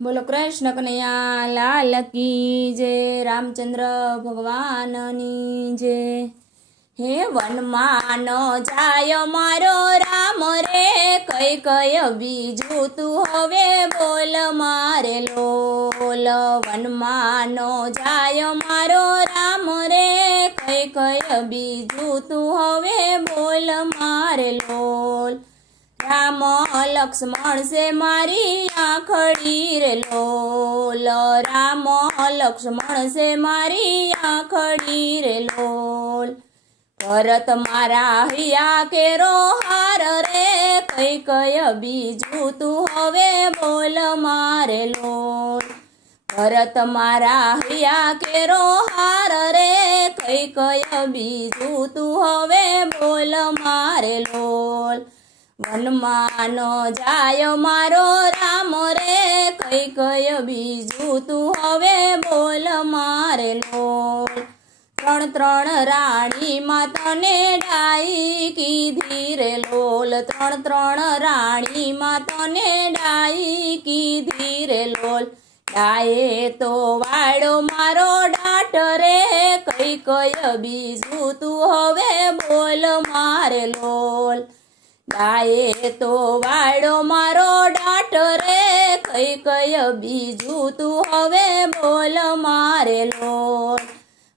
બોલો કૃષ્ણ કનૈયા લાલ કી જય, રામચંદ્ર ભગવાનની જય। હે વનમાં ન જાય મારો રામ રે, કઈ કઈ બીજું તું હવે બોલ મારે લોલ। વનમાં ન જાય મારો રામ રે, કઈ કઈ બીજું તું હવે બોલ મારે લોલ। રામ લક્ષ્મણ છે મારી આંખડી રે લોલ, રામ લક્ષ્મણ છે મારી આંખડી રે લોલ। ભરત મારા હૈયા કેરો હાર રે, કઈ કઈ બીજું તું હવે બોલ મારે લોલ। ભરત મારા હૈયા કેરો હાર રે, કઈ કઈ બીજું તું હવે બોલ મારે લોલ। વનમાં ન જાય મારો રામ રે, કઈ કઈ બીજું તું હવે બોલ મારે લોલ। ત્રણ ત્રણ રાણીમાં તને ડાઈ કીધી રે લોલ, ત્રણ ત્રણ રાણીમાં તને ડાઈ કીધી રે લોલ। ડાયે તો વાળો મારો ડાટ રે, કઈ કઈ બીજું તું હવે બોલ મારે લોલ। ડાયે તો વાળો મારો ડાટ રે, કઈ કઈ બીજું તું હવે બોલ મારે લોલ।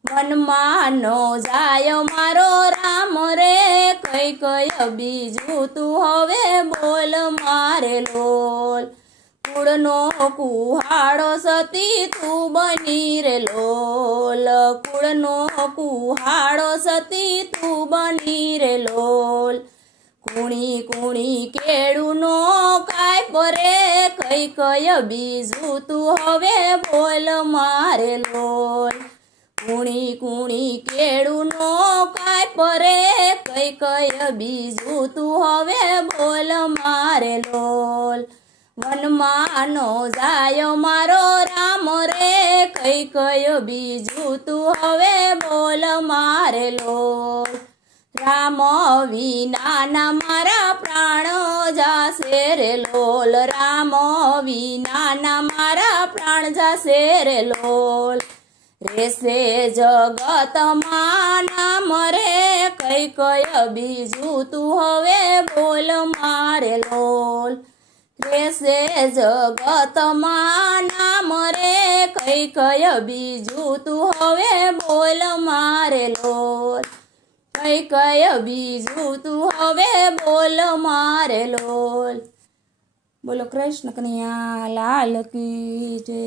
વનમાં નો જાય મારો રામ રે, કઈ કઈ બીજું તું હવે બોલ મારે લોલ। કુળનો કુહાડો સતી તું બની રે લોલ, કુળનો કુહાડો સતી તું બની રે લોલ। કુણી કુણી કેળુનો કાય પરે, કઈ કઈ બીજું તું હવે બોલ મારે લોલ। કુણી કુણી કેળુનો કાય પરે, કઈ કઈ બીજું તું હવે બોલ મારે લોલ। વનમાં નો જાય મારો રામ રે, કઈ કઈ બીજું તું હવે બોલ મારે લોલ। રામ વિના ના મારા પ્રાણ જાશે રે લોલ, રામ વિના ના મારા પ્રાણ જાશે રે લોલ। રેસે જગતમાં નામ રે, કઈ કઈ બીજું તું હવે બોલ મારે લોલ। રેસે જગતમાં નામ રે, કઈ કઈ બીજું તું હવે બોલ મારે લોલ। કઈ કઈ બીજું તું હવે બોલ મારે લોલ। બોલો કૃષ્ણ કનૈયા લાલ કી જય।